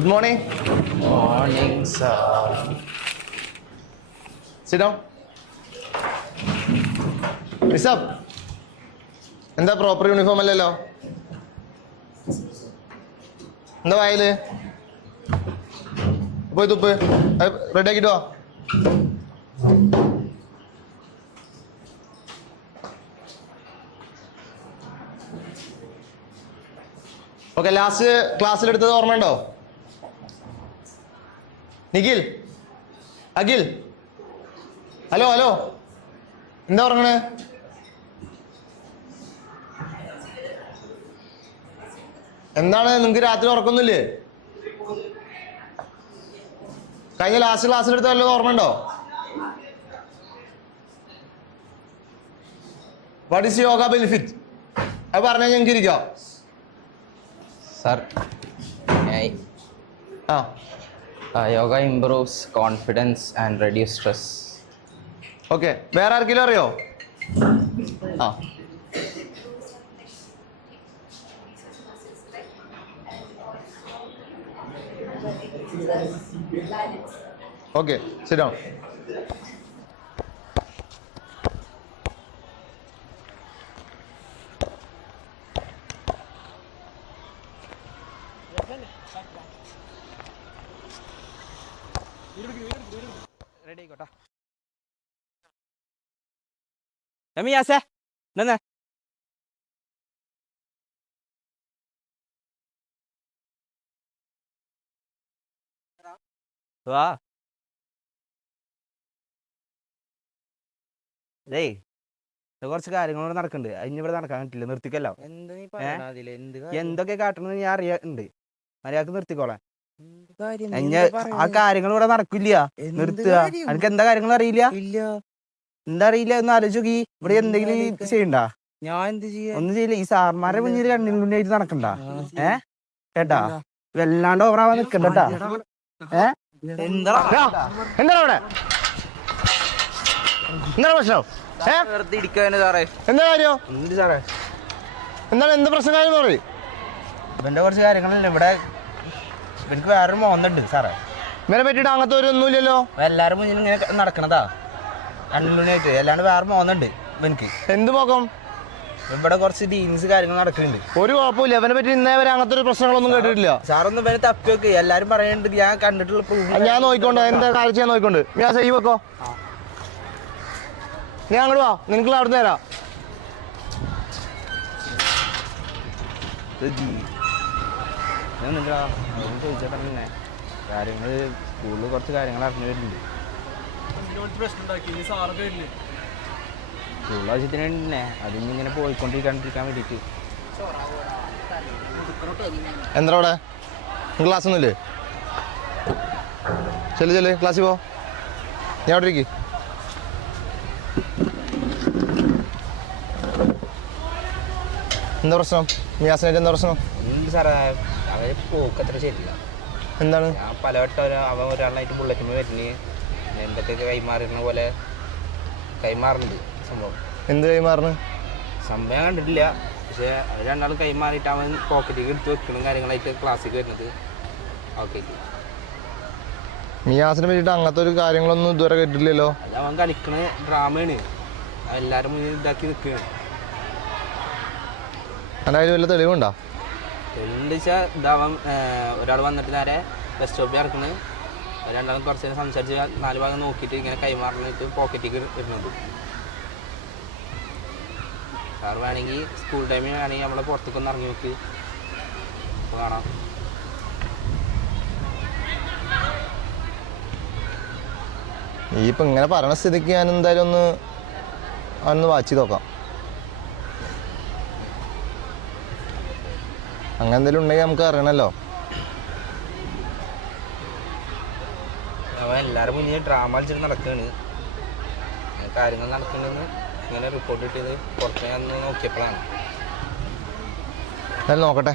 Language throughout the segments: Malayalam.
Good morning. Morning, sir. Sit down. Miss up. എന്താ പ്രോപ്പർ യൂണിഫോം അല്ലല്ലോ? എന്താ വായില്? പോയി തുപ്പ്. റെഡി ആക്കിട്ടോ. ഓക്കെ, ലാസ്റ്റ് ക്ലാസ്സിലെടുത്തത് ഓർമ്മയുണ്ടോ? നിഖിൽ, അഖിൽ, ഹലോ ഹലോ, എന്താ ഉറങ്ങണേ? എന്താണ് നിങ്ങക്ക് രാത്രി ഉറക്കൊന്നുമില്ലേ? കഴിഞ്ഞ ലാസ്റ്റ് ക്ലാസ്സിലെടുത്ത വല്ലതും ഓർമ്മയുണ്ടോ? What is yoga benefit? അത് പറഞ്ഞാൽ ഞങ്ങൾക്ക് ഇരിക്കാം. Sir, yoga improves confidence and reduce stress. Okay, വേറെ ആർക്കെങ്കിലും അറിയോ? Okay, sit down. റെഡി ആയിക്കോട്ടെ. എമിയാസേ നിന്ന് വാ. ഏയ്, കുറച്ച് കാര്യങ്ങളോട് നടക്കുന്നുണ്ട്. അതിന് ഇവിടെ നടക്കാൻ പറ്റില്ല, നിർത്തിക്കല്ലോ. എന്തൊക്കെ കാട്ടണമെന്ന് ഞാൻ അറിയാറുണ്ട്. മര്യാദക്ക് നിർത്തിക്കോളാം. ആ കാര്യങ്ങൾ ഇവിടെ നടക്കില്ല, നിർത്തുക. എനിക്ക് എന്താ കാര്യങ്ങൾ അറിയില്ല? എന്താ അറിയില്ല എന്ന് ആലോചിക്കി. ഇവിടെ എന്തെങ്കിലും ചെയ്യണ്ടാ? ഞാൻ എന്ത് ചെയ്യാ? ഒന്നും ചെയ്യില്ല. ഈ സാർമാരെ മുന്നിൽ കണ്ണിലുണ്ടായിട്ട് നടക്കണ്ട. കേട്ടാ, വല്ലാണ്ട് ഓവറാവാൻ നിക്കണ്ടാ. എന്താണ് അവിടെ? എന്താണ് പ്രശ്നം? എന്താ കാര്യം? എന്താണ് എന്ത് പ്രശ്നം? കാര്യം പറയും. ഇവന്റെ കുറച്ച് കാര്യങ്ങളല്ല ഇവിടെ. എനിക്ക് വേറൊരു മോന്നുണ്ട് സാറേ. ഇവനെ പറ്റിയിട്ട് അങ്ങനത്തെ ഒരു ഒന്നുമില്ലല്ലോ. എല്ലാരും മുന്നിൽ ഇങ്ങനെ നടക്കണതാ കണ്ണിലുണ്ടായിട്ട്. അല്ലാണ്ട് വേറെ മോന്നുണ്ട് ഇവനിക്ക്. എന്ത് മോക്കം? ഇവിടെ കുറച്ച് ഡീൻസ് കാര്യങ്ങൾ നടക്കുന്നുണ്ട്. ഒരു കുഴപ്പമില്ല. ഇവനെ പറ്റി ഇന്നേ വരെ അങ്ങനത്തെ ഒരു പ്രശ്നങ്ങളൊന്നും കേട്ടിട്ടില്ല. സാറൊന്നും ഇവനെ തപ്പി വെക്ക്. എല്ലാരും പറയുന്നുണ്ട്, ഞാൻ കണ്ടിട്ടുള്ള ഞാൻ നോക്കിക്കൊണ്ട് എന്താ കാര്യം ചെയ്യാൻ നോക്കിക്കൊണ്ട്. ഞാൻ ചെയ്യ വെക്കോ. ഞാൻ അങ്ങോട്ട് വാ, നിങ്ങൾക്ക് അവിടെ തരാം. ചോദിച്ചോട്ടെ കാര്യങ്ങള്. സ്കൂളിൽ കുറച്ച് കാര്യങ്ങൾ അറിഞ്ഞു വരുന്നുണ്ട്. സ്കൂൾ ആവശ്യത്തിന് തന്നെ അതിങ്ങനെ പോയിക്കൊണ്ടിരിക്കാൻ വേണ്ടിയിട്ട്. എന്താ അവിടെ ക്ലാസ് ഒന്നുമില്ലേ? ചെല്ലു ക്ലാസ്സിൽ പോ. ഞാൻ അവിടെ ഇരിക്കും. എന്താ പ്രശ്നം? മിയാസിനായിട്ട് എന്താ പ്രശ്നം? സാറേ, അവര് പോക്കത്ര ശരിയില്ല. എന്താണ്? ഞാൻ പലവട്ടം അവൻ ഒരാളായിട്ട് ബുള്ളറ്റിന് വരുന്ന എന്തൊക്കെ കൈമാറുന്ന പോലെ കൈമാറുന്നുണ്ട് സംഭവം. എന്ത് കൈമാറുന്നു? സംഭവം ഞാൻ കണ്ടിട്ടില്ല. പക്ഷെ അവർ രണ്ടാളും കൈമാറിയിട്ട് അവൻ പോക്കറ്റിലേക്ക് എടുത്ത് വെക്കണം കാര്യങ്ങളായിട്ട് ക്ലാസ്സിൽ വരുന്നത്. ഓക്കെ, മിയാസിനെ പറ്റിയിട്ട് അങ്ങനത്തെ ഒരു കാര്യങ്ങളൊന്നും ഇതുവരെ കേട്ടിട്ടില്ലല്ലോ. അത് അവൻ കളിക്കണ ഡ്രാമയാണ്. എല്ലാവരും മുന്നിൽ ഇതാക്കി നിൽക്കുകയാണ്. അതിന് വല്ല തെളിവുണ്ടോ? തെളിവുണ്ട് വെച്ചാൽ ഇതാവാൻ ഒരാൾ വന്നിട്ട് നേരെ ബസ് സ്റ്റോപ്പിൽ ഇറക്കുന്നത്. രണ്ടാളും കുറച്ച് നേരം സംസാരിച്ച് 4 ഭാഗം നോക്കിയിട്ട് ഇങ്ങനെ കൈമാറിയിട്ട് പോക്കറ്റിലേക്ക് ഇടുന്നത്. സാർ വേണമെങ്കിൽ സ്കൂൾ ടൈമിൽ വേണമെങ്കിൽ നമ്മളെ പുറത്തേക്കൊന്ന് ഇറങ്ങി നോക്കി കാണാം. ഈ ഇപ്പം ഇങ്ങനെ പറയണ സ്ഥിതിക്ക് ഞാൻ എന്തായാലും ഒന്ന് വാച്ച് ചെയ്ത് നോക്കാം. അങ്ങനെ എന്തെങ്കിലും ഉണ്ടെങ്കിൽ നമുക്ക് അറിയണമല്ലോ. അവൻ എല്ലാവരും മുന്നിൽ ഡ്രാമ കളിച്ചിട്ട് നടക്കുകയാണ്. കാര്യങ്ങൾ നടക്കണമെന്ന് ഇങ്ങനെ റിപ്പോർട്ട് ഇട്ടത് പുറത്ത് ഞാൻ നോക്കിയപ്പോഴാണ്. എന്തായാലും നോക്കട്ടെ.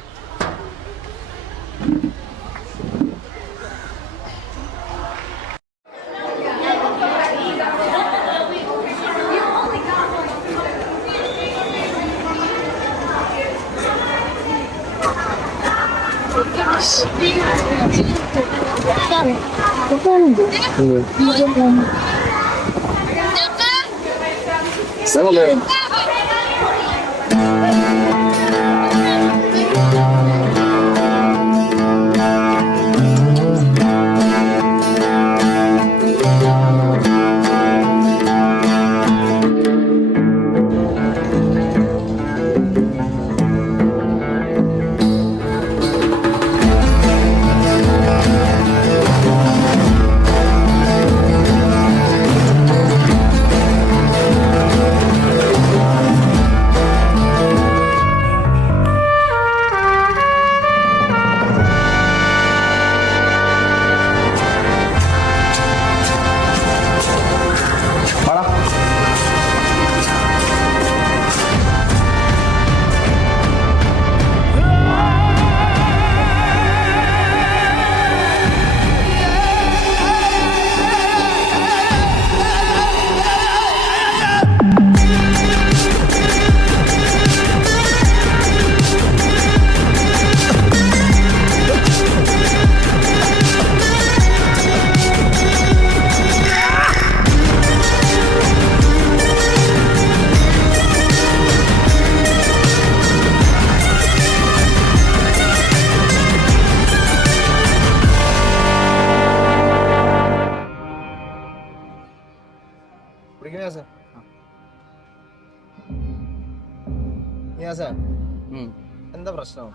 എന്താ പ്രശ്നം?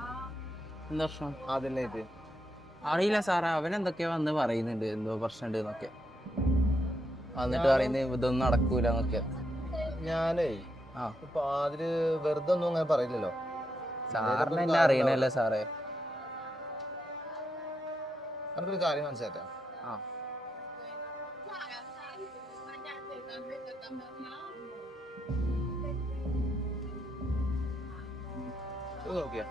എന്താ പ്രശ്നം? അതിനായിട്ട് അറിയില്ല സാറേ, അവനെന്തൊക്കെയോ വന്ന് പറയുന്നുണ്ട് എന്തോ പ്രശ്നമുണ്ട് എന്നൊക്കെ. എന്നിട്ട് പറയുന്നത് ഇതൊന്നും നടക്കൂല എന്നൊക്കെ. ഞാനേ ഇപ്പൊ അതില് വെറുതെ ഒന്നും അങ്ങനെ പറയില്ലല്ലോ. സാറിന് എന്നെ അറിയണല്ലേ സാറേ. നമുക്കൊരു കാര്യം മനസ്സിലാക്കാം. നോക്കിയാ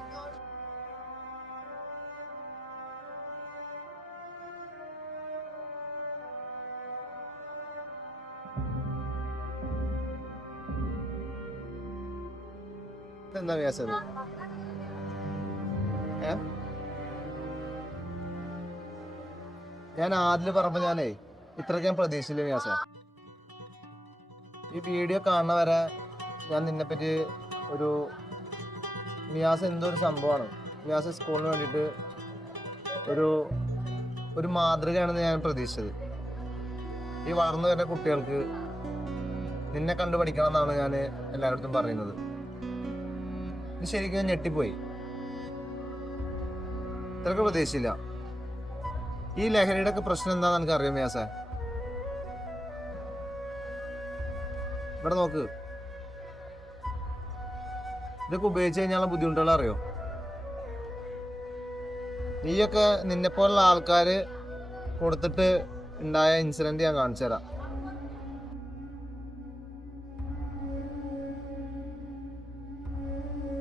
എന്താ വ്യാസത്? ഞാൻ ആദ്യം പറഞ്ഞപ്പോ ഞാനേ ഇത്രയ്ക്ക് ഞാൻ പ്രതീക്ഷിച്ചില്ല വ്യാസ. ഈ വീഡിയോ കാണുന്ന വരെ ഞാൻ നിന്നെ പറ്റി ഒരു നിയാസ് എന്തോ ഒരു സംഭവമാണ്, നിയാസ് സ്കൂളിന് വേണ്ടിയിട്ട് ഒരു മാതൃകയാണെന്ന് ഞാൻ പ്രതീക്ഷിച്ചത്. ഈ വളർന്നു വരുന്ന കുട്ടികൾക്ക് നിന്നെ കണ്ടു പഠിക്കണം എന്നാണ് ഞാൻ എല്ലായിടത്തും പറയുന്നത്. ഇത് ശരിക്കും ഞാൻ ഞെട്ടിപ്പോയി. ഇത്രയ്ക്ക് പ്രതീക്ഷിച്ചില്ല. ഈ ലഹരിയുടെ ഒക്കെ പ്രശ്നം എന്താന്ന് എനിക്ക് അറിയാം വ്യാസ. ഇവിടെ നോക്ക്, ഇതൊക്കെ ഉപയോഗിച്ച് കഴിഞ്ഞാൽ ബുദ്ധിമുട്ടുകൾ അറിയോ? നീയൊക്കെ നിന്നെപ്പോലുള്ള ആൾക്കാര് കൊടുത്തിട്ട് ഉണ്ടായ ഇൻസിഡന്റ് ഞാൻ കാണിച്ചു തരാം.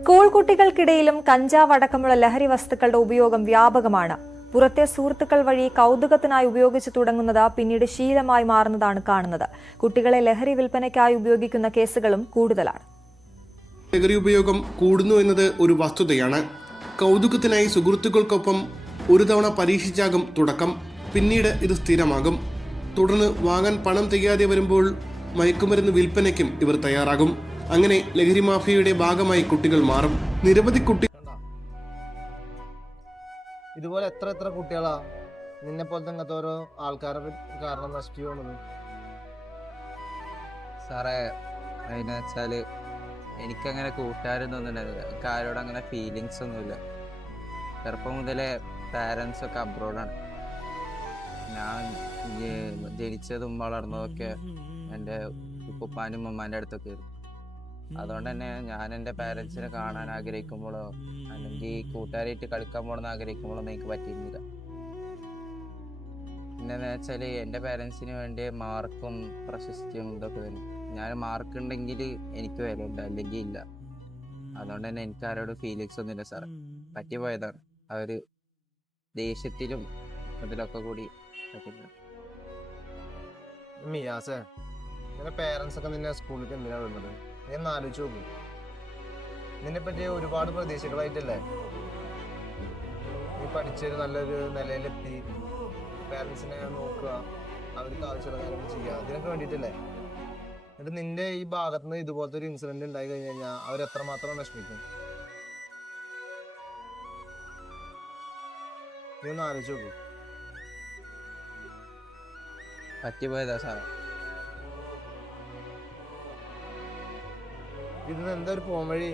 സ്കൂൾ കുട്ടികൾക്കിടയിലും കഞ്ചാവ് അടക്കമുള്ള ലഹരി വസ്തുക്കളുടെ ഉപയോഗം വ്യാപകമാണ്. പുറത്തെ സുഹൃത്തുക്കൾ വഴി കൗതുകത്തിനായി ഉപയോഗിച്ചു തുടങ്ങുന്നത് പിന്നീട് ശീലമായി മാറുന്നതാണ് കാണുന്നത്. കുട്ടികളെ ലഹരി വിൽപ്പനയ്ക്കായി ഉപയോഗിക്കുന്ന കേസുകളും കൂടുതലാണ്. ലഹരി ഉപയോഗം കൂടുന്നു എന്നത് ഒരു വസ്തുതയാണ്. കൗതുകത്തിനായി സുഹൃത്തുക്കൾക്കൊപ്പം ഒരു തവണ പരീക്ഷിച്ചാകും തുടക്കം. പിന്നീട് ഇത് സ്ഥിരമാകും. തുടർന്ന് വാങ്ങാൻ പണം തികയാതെ വരുമ്പോൾ മയക്കുമരുന്ന് വിൽപ്പനയ്ക്കും ഇവർ തയ്യാറാകും. അങ്ങനെ ലഹരി മാഫിയയുടെ ഭാഗമായി കുട്ടികൾ മാറും. നിരവധി ഇതുപോലെ എത്ര കുട്ടികളാ നിന്നെ പോലത്തെ അങ്ങനത്തെ ഓരോ ആൾക്കാരുടെ കാരണം നശിച്ചു പോകുന്നത്? സാറേ, അതിനെന്ന് വെച്ചാല് എനിക്കങ്ങനെ കൂട്ടുകാരൊന്നും ഉണ്ടായിരുന്നില്ല. എനിക്ക് ആരോട് അങ്ങനെ ഫീലിങ്സ് ഒന്നുമില്ല. ചെറുപ്പം മുതലേ പാരൻസ് ഒക്കെ അബ്രോഡാണ്. ഞാൻ ജനിച്ചതും വളർന്നതൊക്കെ എൻ്റെ ഉപ്പാനും ഉമ്മാൻ്റെ അടുത്തൊക്കെ ആയിരുന്നു. അതുകൊണ്ട് തന്നെ ഞാൻ എൻ്റെ പാരൻസിനെ കാണാൻ ആഗ്രഹിക്കുമ്പോഴോ അല്ലെങ്കിൽ കൂട്ടുകാരായിട്ട് കളിക്കാൻ പോകണമെന്ന് ആഗ്രഹിക്കുമ്പോഴൊന്നും എനിക്ക് പറ്റിയിരുന്നില്ല. പിന്നെന്ന് വെച്ചാൽ എൻ്റെ പാരൻസിന് വേണ്ടി മാർക്കും പ്രശസ്തിയും ഇതൊക്കെ വരും. ഞാൻ മാർക്ക് ഉണ്ടെങ്കിൽ എനിക്ക് വിലയുണ്ട്, അല്ലെങ്കിൽ ഇല്ല. അതുകൊണ്ട് തന്നെ എനിക്ക് ആരോട് ഫീലിങ്സ് ഒന്നുമില്ല സാറേ. പറ്റിപ്പോയതാണ്. ആ ഒരു ദേഷ്യത്തിലും അതിലൊക്കെ കൂടി പറ്റില്ല. മിയാസേ, നിന്റെ പേരൻസ് ഒക്കെ നിന്നെ സ്കൂളിലേക്ക് എന്തിനാ വിടുന്നത്? നീ ഒന്ന് ആലോചിച്ച് നോക്കൂ. നിന്നെ പറ്റി ഒരുപാട് പ്രതീക്ഷകളായിട്ടല്ലേ നീ പഠിച്ചൊരു നല്ലൊരു നിലയിലെത്തി പാരൻസിനെ നോക്കുക, അവർക്ക് ആവശ്യമുള്ള കാര്യങ്ങൾ ചെയ്യുക, അതിനൊക്കെ വേണ്ടിയിട്ടല്ലേ. എന്നിട്ട് നിന്റെ ഈ ഭാഗത്തുനിന്ന് ഇതുപോലത്തെ ഒരു ഇൻസിഡന്റ് ഉണ്ടായി കഴിഞ്ഞു കഴിഞ്ഞാൽ അവർ എത്രമാത്രം വിഷമിക്കും നീ ഒന്ന് ആലോചിച്ച് നോക്കൂ. പറ്റിപ്പോയതാ സാറേ. ഇതിന് എന്താ ഒരു പോം വഴി?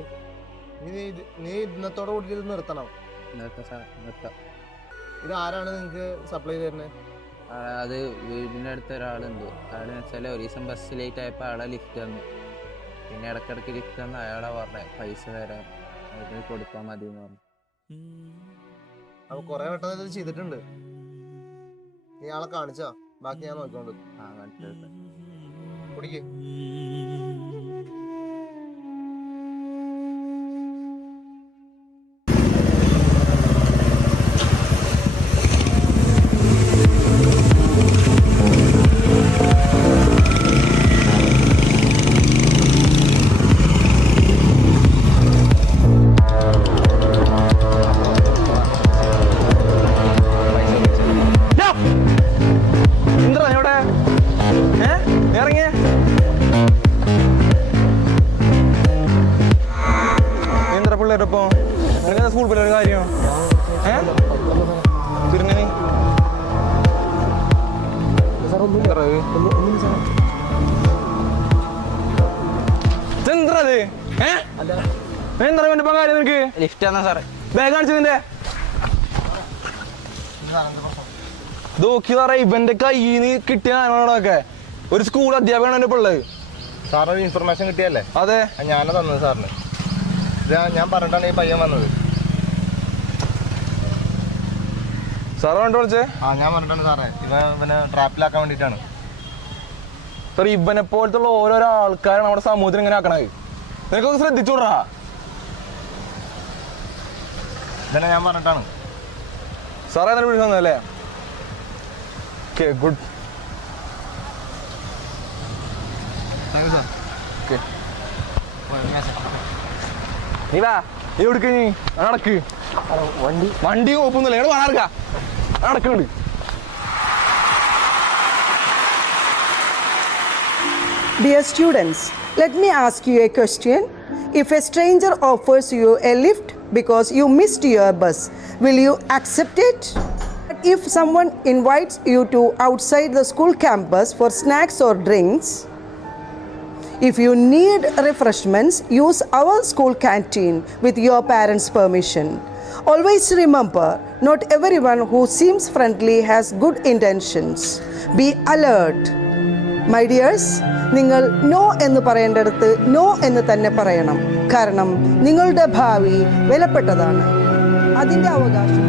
നീ ഇന്നത്തോടെ കൂടി ഇത് നിർത്തണം. നിർത്താം. ഇത് ആരാണ് നിങ്ങക്ക് സപ്ലൈ തരുന്നത്? അത് വീടിൻ്റെ അടുത്ത് ഒരാളുണ്ട്. അയാളെന്ന് വെച്ചാൽ ഒരു ദിവസം ബസ് ലേറ്റ് ആയപ്പോൾ അയാളെ ലിഫ്റ്റ് തന്നു. പിന്നെ ഇടയ്ക്കിടയ്ക്ക് ലിഫ്റ്റ് തന്നു അയാളെ പറഞ്ഞ പൈസ തരാം, അത് കൊടുത്താൽ മതി എന്ന് പറഞ്ഞു. അപ്പൊ കൊറേ വട്ടം ഇത് ചെയ്തിട്ടുണ്ട്. നീ ആളെ കാണിച്ചാ? ബാക്കി ഞാൻ നോക്കിക്കൊണ്ട്. ആ മനസ്സിലായി. കുടിക്ക്. സ്കൂൾ പിള്ളേർ കാര്യം നിനക്ക് ലിഫ്റ്റ് തന്നാ സാറേ. ബാഗ് കാണിച്ചതിന്റെ നോക്കി സാറേ, ഇവന്റെ കയ്യിൽ നിന്ന് കിട്ടിയ സാധനങ്ങളൊക്കെ ഒരു സ്കൂൾ അധ്യാപകനാണ് എന്റെ പിള്ളേർ. സാറിന് ഇൻഫർമേഷൻ കിട്ടിയല്ലേ? അതെ, ഞാനാ തന്നത് സാറിന്. ഞാൻ പറഞ്ഞിട്ടാണ് ഈ പയ്യൻ വന്നത്. സാറ് കണ്ടു വിളിച്ചേ? ഞാൻ പറഞ്ഞിട്ടാണ് സാറേ. ഇവനെ ട്രാപ്പിലാക്കാൻ വേണ്ടിയിട്ടാണ് സാർ. ഇവനെ പോലത്തുള്ള ഓരോരോ ആൾക്കാരാണ് നമ്മുടെ സമൂഹത്തിൽ ഇങ്ങനെ ആക്കണത്. നിനക്കൊക്കെ ശ്രദ്ധിച്ചോടാ. ഇതന്നെ ഞാൻ പറഞ്ഞിട്ടാണ്. സാറേ തന്നെ വിളിച്ചു തന്നല്ലേ? Okay, good. Thank you sir. Okay, നീ വാ. നീ എവിടുക്ക? നീ നടക്ക്. വണ്ടി നോപ്പൊന്നുമില്ല, ഇവിടെ വേണം നടക്ക. നടക്കുന്നുണ്ട്. Dear students, let me ask you a question. If a stranger offers you a lift because you missed your bus, will you accept it? But if someone invites you to outside the school campus for snacks or drinks, if you need refreshments, use our school canteen with your parents' permission. Always remember, not everyone who seems friendly has good intentions. Be alert. My dears, നിങ്ങൾ നോ എന്ന് പറയേണ്ടടുത്ത് നോ എന്ന് തന്നെ പറയണം. കാരണം നിങ്ങളുടെ ഭാവി വിലപ്പെട്ടതാണ്. അതിൻ്റെ അവകാശം